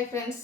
Hi friends,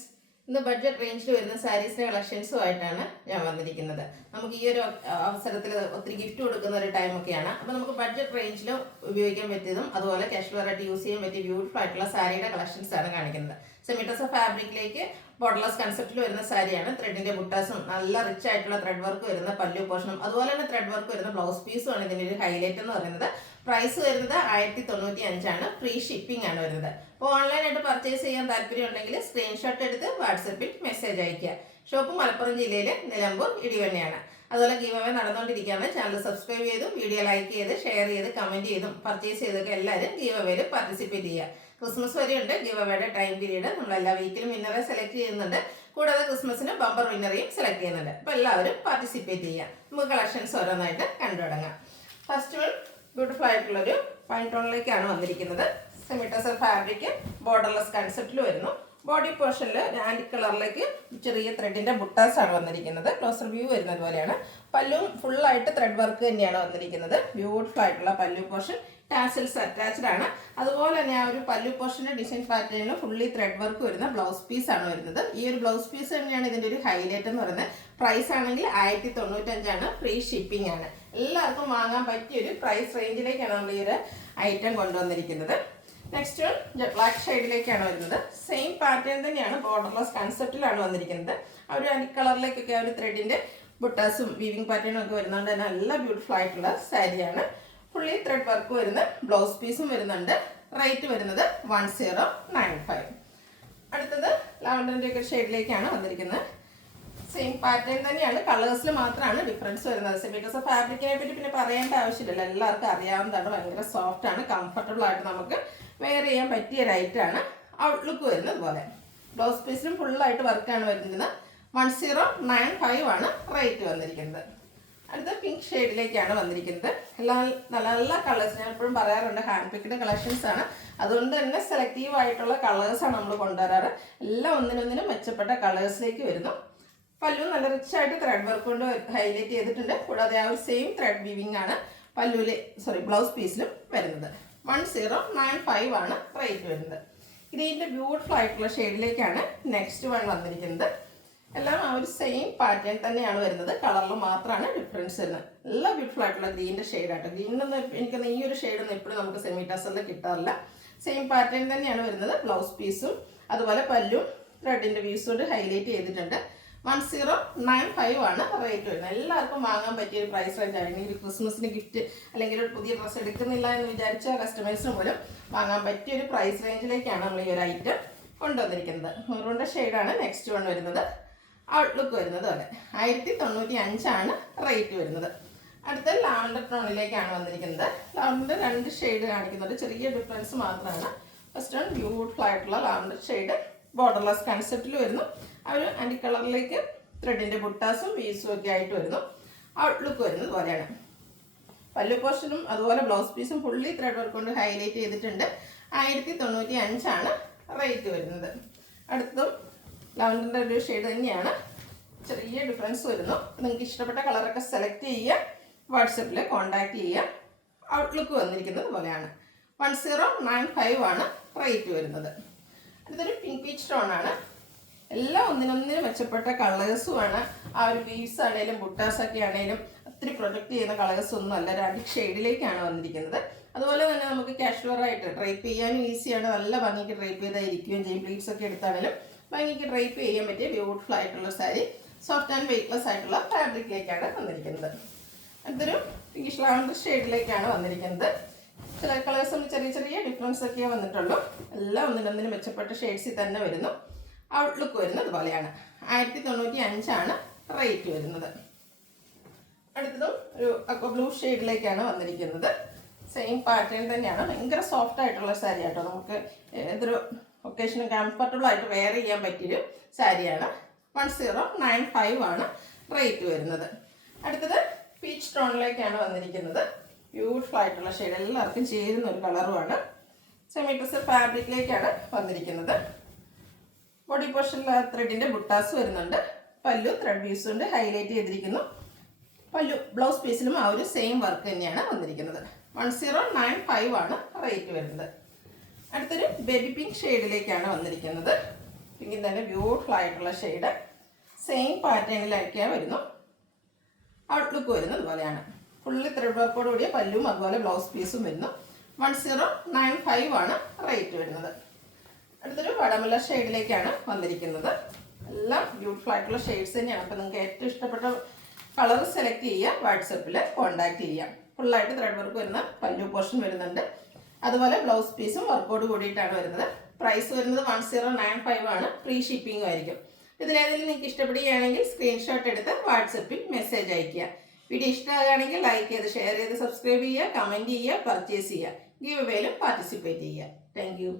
ഇന്ന് budget റേഞ്ചിൽ വരുന്ന സാരീസിന്റെ കളക്ഷൻസുമായിട്ടാണ് ഞാൻ വന്നിരിക്കുന്നത്. നമുക്ക് ഈ ഒരു അവസരത്തിൽ ഒത്തിരി ഗിഫ്റ്റ് കൊടുക്കുന്ന ഒരു ടൈം ഒക്കെയാണ്. അപ്പോൾ നമുക്ക് ബഡ്ജറ്റ് റേഞ്ചിൽ ഉപയോഗിക്കാൻ പറ്റിയതും അതുപോലെ കാഷ്വൽ ആയിട്ട് യൂസ് ചെയ്യാൻ പറ്റിയ ബ്യൂട്ടിഫുൾ ആയിട്ടുള്ള സാരിയുടെ കളക്ഷൻസ് ആണ് കാണിക്കുന്നത്. സെമിറ്റസ് ഫാബ്രിക്കിലേക്ക് ബോർഡർലെസ് കൺസെപ്റ്റിൽ വരുന്ന സാരിയാണ്. ത്രെഡിന്റെ ബുട്ടാസും നല്ല റിച്ച് ആയിട്ടുള്ള ത്രെഡ് വർക്ക് വരുന്ന പല്ലു പോർഷനും അതുപോലെ തന്നെ ത്രെഡ് വർക്ക് വരുന്ന ബ്ലൗസ് പീസും ആണ് ഇതിന്റെ ഒരു ഹൈലൈറ്റ് എന്ന് പറയുന്നത്. പ്രൈസ് വരുന്നത് 1095 ആണ്. ഫ്രീ ഷിപ്പിംഗ് ആണ് വരുന്നത്. അപ്പോൾ ഓൺലൈനായിട്ട് പർച്ചേസ് ചെയ്യാൻ താല്പര്യം ഉണ്ടെങ്കിൽ സ്ക്രീൻഷോട്ട് എടുത്ത് വാട്സപ്പിൽ മെസ്സേജ് അയക്കുക. ഷോപ്പ് മലപ്പുറം ജില്ലയിലെ നിലമ്പൂർ ഇടിവണ്ണയാണ്. അതുപോലെ ഗീവ് അവേ നടന്നുകൊണ്ടിരിക്കുകയാണ്. ചാനൽ സബ്സ്ക്രൈബ് ചെയ്തും വീഡിയോ ലൈക്ക് ചെയ്ത് ഷെയർ ചെയ്ത് കമന്റ് ചെയ്തും പർച്ചേസ് ചെയ്തൊക്കെ എല്ലാവരും ഗീവ് അവേയിൽ പാർട്ടിസിപ്പേറ്റ് ചെയ്യുക. ക്രിസ്മസ് വരെയുണ്ട് ഗീവ് അവയുടെ ടൈം പീരീഡ്. നമ്മൾ എല്ലാ വീക്കിലും വിന്നറെ സെലക്ട് ചെയ്യുന്നുണ്ട്. കൂടാതെ ക്രിസ്മസിന് ബമ്പർ വിന്നറേയും സെലക്ട് ചെയ്യുന്നുണ്ട്. അപ്പോൾ എല്ലാവരും പാർട്ടിസിപ്പേറ്റ് ചെയ്യുക. നമുക്ക് കളക്ഷൻസ് ഓരോന്നായിട്ട് കണ്ടു തുടങ്ങാം. ഫസ്റ്റ് വൺ ബ്യൂട്ടിഫുൾ ആയിട്ടുള്ളൊരു പൈൻ ടോണിലേക്കാണ് വന്നിരിക്കുന്നത്. സെമിറ്റസർ ഫാബ്രിക് ബോർഡർലെസ് കൺസെപ്റ്റിൽ വരുന്നു. ബോഡി പോർഷനിൽ ആൻറ്റി കളറിലേക്ക് ചെറിയ ത്രെഡിന്റെ ബുട്ടാസ് ആണ് വന്നിരിക്കുന്നത്. ക്ലോസർ വ്യൂ വരുന്നത് പോലെയാണ്. പല്ലും ഫുള്ളായിട്ട് ത്രെഡ് വർക്ക് തന്നെയാണ് വന്നിരിക്കുന്നത്. ബ്യൂട്ടിഫുൾ ആയിട്ടുള്ള പല്ലു പോർഷൻ, ടാസൽസ് അറ്റാച്ച്ഡ് ആണ്. അതുപോലെ തന്നെ ആ ഒരു പല്ലു പോർഷന്റെ ഡിസൈൻ പാറ്റേണിൽ ഫുള്ളി ത്രെഡ് വർക്ക് വരുന്ന ബ്ലൗസ് പീസ് ആണ് വരുന്നത്. ഈ ഒരു ബ്ലൗസ് പീസ് തന്നെയാണ് ഇതിന്റെ ഒരു ഹൈലൈറ്റ് എന്ന് പറയുന്നത്. പ്രൈസ് ആണെങ്കിൽ 1095 ആണ്. ഫ്രീ ഷിപ്പിംഗ് ആണ്. എല്ലാവർക്കും വാങ്ങാൻ പറ്റിയ ഒരു പ്രൈസ് റേഞ്ചിലേക്കാണ് നമ്മൾ ഈ ഒരു ഐറ്റം കൊണ്ടുവന്നിരിക്കുന്നത്. നെക്സ്റ്റ് വൺ ജെറ്റ് ബ്ലാക്ക് ഷെയ്ഡിലേക്കാണ് വരുന്നത്. സെയിം പാറ്റേൺ തന്നെയാണ്, ബോർഡർലെസ് കൺസെപ്റ്റിലാണ് വന്നിരിക്കുന്നത്. ആ ഒരു അനി കളറിലേക്കൊക്കെ ആ ഒരു ത്രെഡിന്റെ ബുട്ടാസും വീവിംഗ് പാറ്റേണും ഒക്കെ വരുന്നതുകൊണ്ട് തന്നെ നല്ല ബ്യൂട്ടിഫുൾ ആയിട്ടുള്ള സാരിയാണ്. ഫുള്ളി ത്രെഡ് വർക്ക് വരുന്ന ബ്ലൗസ് പീസും വരുന്നുണ്ട്. റേറ്റ് വരുന്നത് 1095. അടുത്തത് ലാവൻഡറിന്റെ ഒക്കെ ഷെയ്ഡിലേക്കാണ് വന്നിരിക്കുന്നത്. സെയിം പാറ്റേൺ തന്നെയാണ്, കളേഴ്സിൽ മാത്രമാണ് ഡിഫറൻസ് വരുന്നത്. സെമിറ്റസ് ഫാബ്രിക്കിനെ പറ്റി പിന്നെ പറയേണ്ട ആവശ്യമില്ല, എല്ലാവർക്കും അറിയാവുന്നതാണ്. ഭയങ്കര സോഫ്റ്റ് ആണ്, കംഫർട്ടബിൾ ആയിട്ട് നമുക്ക് വെയർ ചെയ്യാൻ പറ്റിയ റൈറ്റാണ്. ഔട്ട്ലുക്ക് വരുന്നത് പോലെ ബ്ലൗസ് പീസിലും ഫുള്ളായിട്ട് വർക്കാണ് വരുന്നത്. 1095 ആണ് റേറ്റ് വന്നിരിക്കുന്നത്. അടുത്ത പിങ്ക് ഷെയ്ഡിലേക്കാണ് വന്നിരിക്കുന്നത്. എല്ലാം നല്ല നല്ല കളേഴ്സ്, ഞാൻ എപ്പോഴും പറയാറുണ്ട് ഹാൻഡ് പിക്ഡ് കളക്ഷൻസ് ആണ്. അതുകൊണ്ട് തന്നെ സെലക്റ്റീവ് ആയിട്ടുള്ള കളേഴ്സാണ് നമ്മൾ കൊണ്ടുവരാറ്. എല്ലാം ഒന്നിനൊന്നിനും മെച്ചപ്പെട്ട കളേഴ്സിലേക്ക് വരുന്നു. പല്ലു നല്ല റിച്ച് ആയിട്ട് ത്രെഡ് വർക്ക് കൊണ്ട് ഹൈലൈറ്റ് ചെയ്തിട്ടുണ്ട്. കൂടാതെ ആ ഒരു സെയിം ത്രെഡ് വീവിംഗ് ആണ് ബ്ലൗസ് പീസിലും വരുന്നത്. 1095 ആണ് റേറ്റ് വരുന്നത്. ഇതിൻ്റെ ബ്യൂട്ടിഫുൾ ആയിട്ടുള്ള ഷെയ്ഡിലേക്കാണ് നെക്സ്റ്റ് വൺ വന്നിരിക്കുന്നത്. എല്ലാം ആ ഒരു സെയിം പാറ്റേൺ തന്നെയാണ് വരുന്നത്. കളറിൽ മാത്രമാണ് ഡിഫറൻസ് വരുന്നത്. എല്ലാം ബ്യൂട്ടിഫുൾ ആയിട്ടുള്ള ഗ്രീൻ്റെ ഷെയ്ഡാട്ടോ. ഗ്രീനൊന്നും എനിക്കൊന്ന് ഈ ഒരു ഷെയ്ഡൊന്നും എപ്പോഴും നമുക്ക് സെമിറ്റസറിൽ കിട്ടാറില്ല. സെയിം പാറ്റേൺ തന്നെയാണ് വരുന്നത്. ബ്ലൗസ് പീസും അതുപോലെ പല്ലും ത്രെഡിൻ്റെ വ്യൂസ് കൊണ്ട് ഹൈലൈറ്റ് ചെയ്തിട്ടുണ്ട്. 1095 ആണ് റേറ്റ് വരുന്നത്. എല്ലാവർക്കും വാങ്ങാൻ പറ്റിയ ഒരു പ്രൈസ് റേഞ്ച് ആണെങ്കിൽ ഒരു ക്രിസ്മസിന് ഗിഫ്റ്റ് അല്ലെങ്കിൽ ഒരു പുതിയ ഡ്രസ്സ് എടുക്കുന്നില്ല എന്ന് വിചാരിച്ച കസ്റ്റമേഴ്സിന് പോലും വാങ്ങാൻ പറ്റിയ ഒരു പ്രൈസ് റേഞ്ചിലേക്കാണ് നമ്മൾ ഈ ഒരു ഐറ്റം കൊണ്ടുവന്നിരിക്കുന്നത്. മെറൂണിൻ്റെ ഷെയ്ഡാണ് നെക്സ്റ്റ് വൺ വരുന്നത്. ഔട്ട്ലുക്ക് വരുന്നത് പോലെ 1095 ആണ് റേറ്റ് വരുന്നത്. അടുത്ത ലാവൻഡർ ടോണിലേക്കാണ് വന്നിരിക്കുന്നത്. ലാവൻഡർ 2 ഷെയ്ഡ് കാണിക്കുന്നുണ്ട്, ചെറിയ ഡിഫറൻസ് മാത്രമാണ്. ഫസ്റ്റ് വൺ ബ്യൂട്ടിഫുൾ ആയിട്ടുള്ള ലാവൻഡർ ഷെയ്ഡ് ബോർഡർലെസ് കൺസെപ്റ്റിൽ വരുന്നു. ആ ഒരു ആൻറ്റി കളറിലേക്ക് ത്രെഡിൻ്റെ ബുട്ടാസും വീസും ഒക്കെ ആയിട്ട് വരുന്നു. ഔട്ട്ലുക്ക് വരുന്നത് പോലെയാണ്. പല്ലു പോർഷനും അതുപോലെ ബ്ലൗസ് പീസും ഫുള്ളി ത്രെഡ് വർക്ക് കൊണ്ട് ഹൈലൈറ്റ് ചെയ്തിട്ടുണ്ട്. 1095 ആണ് റേറ്റ് വരുന്നത്. അടുത്തും ലാവൻഡറിൻ്റെ ഒരു ഷെയ്ഡ് തന്നെയാണ്, ചെറിയ ഡിഫറൻസ് വരുന്നു. നിങ്ങൾക്ക് ഇഷ്ടപ്പെട്ട കളറൊക്കെ സെലക്ട് ചെയ്യുക, വാട്സപ്പിൽ കോൺടാക്റ്റ് ചെയ്യുക. ഔട്ട്ലുക്ക് വന്നിരിക്കുന്നത് പോലെയാണ്. 1095 ആണ് റേറ്റ് വരുന്നത്. അടുത്തൊരു പിങ്ക് പീച്ച് ടോണാണ്. എല്ലാം ഒന്നിനൊന്നിനും മെച്ചപ്പെട്ട കളേഴ്സുമാണ്. ആ ഒരു വീവ്സ് ആണെങ്കിലും ബുട്ടാസൊക്കെ ആണെങ്കിലും ഒത്തിരി പ്രൊജക്റ്റ് ചെയ്യുന്ന കളേഴ്സ് ഒന്നും അല്ല. ഒരു അഡിക് ഷെയ്ഡിലേക്കാണ് വന്നിരിക്കുന്നത്. അതുപോലെ തന്നെ നമുക്ക് കാഷ്വലായിട്ട് ഡ്രൈപ്പ് ചെയ്യാനും ഈസിയാണ്. നല്ല ഭംഗിക്ക് ഡ്രൈപ്പ് ചെയ്താൽ ഇരിക്കുകയും ചെയ്യും. പ്ലീറ്റ്സ് ഒക്കെ എടുത്താണെങ്കിലും ഭംഗിക്ക് ഡ്രൈപ്പ് ചെയ്യാൻ പറ്റിയ ബ്യൂട്ടിഫുൾ ആയിട്ടുള്ള സാരി. സോഫ്റ്റ് ആൻഡ് വെയ്റ്റ്ലെസ് ആയിട്ടുള്ള ഫാബ്രിക്കിലേക്കാണ് വന്നിരിക്കുന്നത്. അടുത്തൊരു പിങ്കിഷ് ലാവൻഡർ ഷെയ്ഡിലേക്കാണ് വന്നിരിക്കുന്നത്. ചില കളേഴ്സും ചെറിയ ചെറിയ ഡിഫറൻസ് ഒക്കെ വന്നിട്ടുള്ളൂ. എല്ലാം ഒന്നിനൊന്നിനും മെച്ചപ്പെട്ട ഷെയ്ഡ്സിൽ തന്നെ വരുന്നു. ഔട്ട്ലുക്ക് വരുന്നത് പോലെയാണ്. 1095 ആണ് റേറ്റ് വരുന്നത്. അടുത്തതും ഒരു അക്വ ബ്ലൂ ഷെയ്ഡിലേക്കാണ് വന്നിരിക്കുന്നത്. സെയിം പാറ്റേൺ തന്നെയാണ്. ഭയങ്കര സോഫ്റ്റ് ആയിട്ടുള്ള സാരി ആട്ടോ. നമുക്ക് ഏതൊരു ഒക്കേഷനും കംഫർട്ടബിൾ ആയിട്ട് വെയർ ചെയ്യാൻ പറ്റിയൊരു സാരിയാണ്. 1095 ആണ് റേറ്റ് വരുന്നത്. അടുത്തത് പീച്ച് ടോണിലേക്കാണ് വന്നിരിക്കുന്നത്. ബ്യൂട്ടിഫുൾ ആയിട്ടുള്ള ഷെയ്ഡ്, എല്ലാവർക്കും ചേരുന്ന ഒരു കളറുമാണ്. സെമിറ്റസർ ഫാബ്രിക്കിലേക്കാണ് വന്നിരിക്കുന്നത്. ബോഡി പോർഷനിൽ ത്രെഡിന്റെ ബുട്ടാസ് വരുന്നുണ്ട്. പല്ലു ത്രെഡ് വ്യൂസ് കൊണ്ട് ഹൈലൈറ്റ് ചെയ്തിരിക്കുന്നു. പല്ലു ബ്ലൗസ് പീസിലും ആ ഒരു സെയിം വർക്ക് തന്നെയാണ് വന്നിരിക്കുന്നത്. 1095 ആണ് റേറ്റ് വരുന്നത്. അടുത്തൊരു ബേബി പിങ്ക് ഷെയ്ഡിലേക്കാണ് വന്നിരിക്കുന്നത്. പിങ്കിൽ തന്നെ ബ്യൂട്ടിഫുൾ ആയിട്ടുള്ള ഷെയ്ഡ്. സെയിം പാറ്റേണിലായിരിക്കാൻ വരുന്നു. ഔട്ട്ലുക്ക് വരുന്നത് ഇതുപോലെയാണ്. ഫുള്ളി ത്രെഡ് വർക്കോട് കൂടിയ പല്ലും അതുപോലെ ബ്ലൗസ് പീസും വരുന്നു. 1095 ആണ് റേറ്റ് വരുന്നത്. അടുത്തൊരു വടമുല്ല ഷെയ്ഡിലേക്കാണ് വന്നിരിക്കുന്നത്. എല്ലാം ബ്യൂട്ടിഫുൾ ആയിട്ടുള്ള ഷെയ്ഡ്സ് തന്നെയാണ്. അപ്പോൾ നിങ്ങൾക്ക് ഏറ്റവും ഇഷ്ടപ്പെട്ട കളർ സെലക്ട് ചെയ്യുക, വാട്സപ്പിൽ കോൺടാക്ട് ചെയ്യാം. ഫുള്ളായിട്ട് ത്രെഡ് വർക്ക് വരുന്ന പല്ലു പോർഷൻ വരുന്നുണ്ട്. അതുപോലെ ബ്ലൗസ് പീസും വർക്കോട് കൂടിയിട്ടാണ് വരുന്നത്. പ്രൈസ് വരുന്നത് 1095 ആണ്. ഫ്രീ ഷിപ്പിംഗും ആയിരിക്കും. ഇതിലേതെങ്കിലും നിങ്ങൾക്ക് ഇഷ്ടപ്പെടുകയാണെങ്കിൽ സ്ക്രീൻഷോട്ട് എടുത്ത് വാട്സപ്പിൽ മെസ്സേജ് അയയ്ക്കുക. വീഡിയോ ഇഷ്ടമാകുകയാണെങ്കിൽ ലൈക്ക് ചെയ്ത്, ഷെയർ ചെയ്ത്, സബ്സ്ക്രൈബ് ചെയ്യുക, കമൻറ്റ് ചെയ്യുക, പർച്ചേസ് ചെയ്യുക. ഗീവ് അവേയിലും പാർട്ടിസിപ്പേറ്റ് ചെയ്യുക. Thank you.